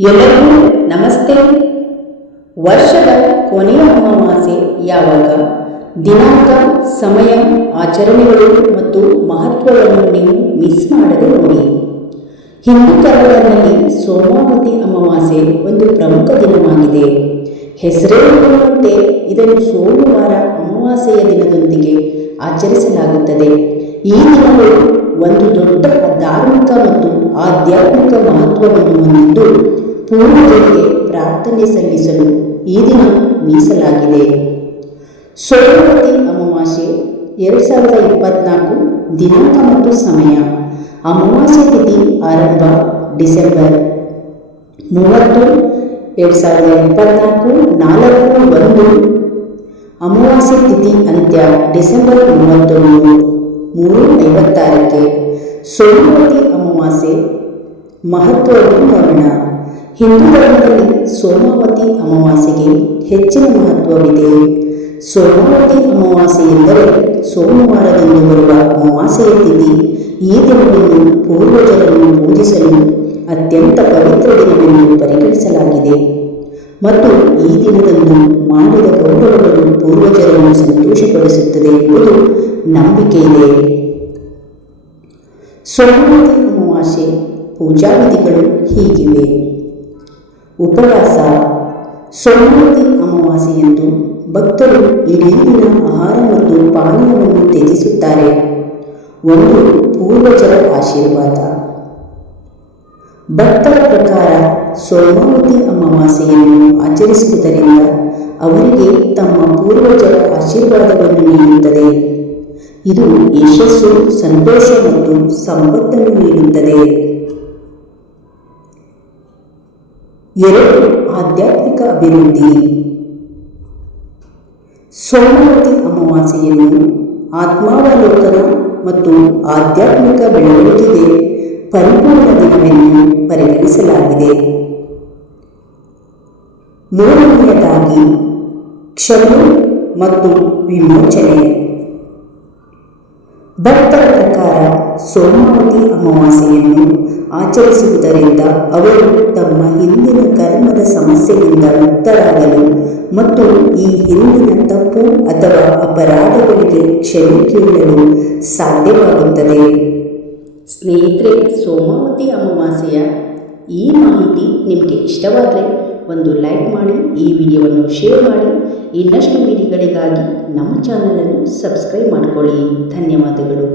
ಎಲ್ಲರಿಗೂ ನಮಸ್ತೆ. ವರ್ಷದ ಕೊನೆಯ ಅಮಾವಾಸ್ಯೆ ಯಾವಾಗ? ದಿನಾಂಕ, ಸಮಯ, ಆಚರಣೆಗಳು ಮತ್ತು ಮಹತ್ವವನ್ನು ನೀವು ಮಿಸ್ ಮಾಡದೆ ನೋಡಿ. ಹಿಂದೂ ಕನ್ನಡದಲ್ಲಿ ಸೋಮಾವತಿ ಅಮಾವಾಸ್ಯೆ ಒಂದು ಪ್ರಮುಖ ದಿನವಾಗಿದೆ. ಹೆಸರೇ ಹೇಳುವಂತೆ ಇದನ್ನು ಸೋಮವಾರ ಅಮಾವಾಸ್ಯೆಯ ದಿನದೊಂದಿಗೆ ಆಚರಿಸಲಾಗುತ್ತದೆ. ಈ ದಿನವು ಒಂದು ದೊಡ್ಡ ಧಾರ್ಮಿಕ ಮತ್ತು ಆಧ್ಯಾತ್ಮಿಕ ಮಹತ್ವವನ್ನು ಹೊಂದಿದ್ದು, ಪೂರ್ವಜರಿಗೆ ಪ್ರಾರ್ಥನೆ ಸಲ್ಲಿಸಲು ಈ ದಿನ ಮೀಸಲಾಗಿದೆ. ಸೋಮವತಿ ಅಮಾವಾಸ್ಯೆ ಎರಡು ಸಾವಿರದ ಇಪ್ಪತ್ನಾಲ್ಕು ದಿನಾಂಕ ಮತ್ತು ಸಮಯ. ಅಮಾವಾಸ್ಯೆ ತಿಥಿ ಆರಂಭ ಡಿಸೆಂಬರ್ ಮೂವತ್ತು ಎರಡು ಸಾವಿರದ ಇಪ್ಪತ್ನಾಲ್ಕು ನಾಲ್ಕು ಒಂದು. ಅಮಾವಾಸ್ಯೆ ತಿಥಿ ಅಂತ್ಯ ಡಿಸೆಂಬರ್ ಮೂವತ್ತೊಂದು. ಮೂರು ಐವತ್ತಾರಕ್ಕೆ ಸೋಮವತಿ ಅಮಾವಾಸ್ಯೆ ಮಹತ್ವವನ್ನು ನೋಡೋಣ. ಹಿಂದೂ ಧರ್ಮದಲ್ಲಿ ಸೋಮವತಿ ಅಮಾವಾಸ್ಯೆಗೆ ಹೆಚ್ಚಿನ ಮಹತ್ವವಿದೆ. ಸೋಮವತಿ ಅಮಾವಾಸ್ಯೆ ಎಂದರೆ ಸೋಮವಾರದಂದು ಬರುವ ಅಮಾವಾಸ್ಯೆಯ ತಿಥಿ. ಈ ದಿನವನ್ನು ಪೂರ್ವಜರನ್ನು ಪೂಜಿಸಲು ಅತ್ಯಂತ ಪವಿತ್ರ ದಿನವೆಂದು ಪರಿಗಣಿಸಲಾಗಿದೆ. ಮತ್ತು ಈ ದಿನದಂದು ಮಾಡಿದ ಗೌರವಗಳು ಪೂರ್ವಜರನ್ನು ಸಂತೋಷಪಡಿಸುತ್ತದೆ ಎಂಬುದು ನಂಬಿಕೆ ಇದೆ ಸೋಮವತಿ ಅಮಾವಾಸ್ಯೆ ಪೂಜಾ ವಿಧಿಗಳು ಹೀಗಿವೆ. ಉಪವಾಸ ಸೋಮವತಿ ಅಮಾವಾಸ್ಯೆಯಂದು ಭಕ್ತರು ಇಡೀ ದಿನ ಆಹಾರ ಮತ್ತು ಪಾನೀಯವನ್ನು ತ್ಯಜಿಸುತ್ತಾರೆ. ಒಂದು ಪೂರ್ವಜರ ಆಶೀರ್ವಾದ. ಭಕ್ತರ ಸೋಮಾವತಿ ಅಮಾವಾಸ್ಯೆಯನ್ನು ಆಚರಿಸುವುದರಿಂದ ಅವರಿಗೆ ತಮ್ಮ ಪೂರ್ವಜರ ಆಶೀರ್ವಾದವನ್ನು ನೀಡುತ್ತದೆ. ಇದು ಯಶಸ್ಸು, ಸಂತೋಷ ಮತ್ತು ಸಂಪತ್ತನ್ನು ನೀಡುತ್ತದೆ. ಎರಡು, ಆಧ್ಯಾತ್ಮಿಕ ಅಭಿವೃದ್ಧಿ. ಸೋಮವತಿ ಅಮಾವಾಸ್ಯೆಯನ್ನು ಆತ್ಮಾವಲೋಕನ ಮತ್ತು ಆಧ್ಯಾತ್ಮಿಕ ಬೆಳವಣಿಗೆಗೆ ಪರಿಪೂರ್ಣ ದಿನವೆಂದು ಪರಿಗಣಿಸಲಾಗಿದೆ. ಮೂರನೆಯದಾಗಿ ಕ್ಷಮೆ ಮತ್ತು ವಿಮೋಚನೆ. ಭಕ್ತರ ಪ್ರಕಾರ ಸೋಮವತಿ ಅಮಾವಾಸ್ಯೆಯನ್ನು ಆಚರಿಸುವುದರಿಂದ ಅವರು ತಮ್ಮ ಹಿಂದಿನ ಕರ್ಮದ ಸಮಸ್ಯೆಯಿಂದ ಮುಕ್ತರಾಗಲು ಮತ್ತು ಈ ಹಿಂದಿನ ತಪ್ಪು ಅಥವಾ ಅಪರಾಧಗಳಿಗೆ ಕ್ಷಮೆ ಕೇಳಲು ಸಾಧ್ಯವಾಗುತ್ತದೆ. ಸ್ನೇಹಿತರೆ, ಸೋಮವತಿ ಅಮಾವಾಸ್ಯೆಯ ಈ ಮಾಹಿತಿ ನಿಮಗೆ ಇಷ್ಟವಾದರೆ ಒಂದು ಲೈಕ್ ಮಾಡಿ ಈ ವಿಡಿಯೋವನ್ನು ಶೇರ್ ಮಾಡಿ. ಇನ್ನಷ್ಟು ವಿಡಿಯೋಗಳಿಗಾಗಿ ನಮ್ಮ ಚಾನಲನ್ನು ಸಬ್ಸ್ಕ್ರೈಬ್ ಮಾಡಿಕೊಳ್ಳಿ. ಧನ್ಯವಾದಗಳು.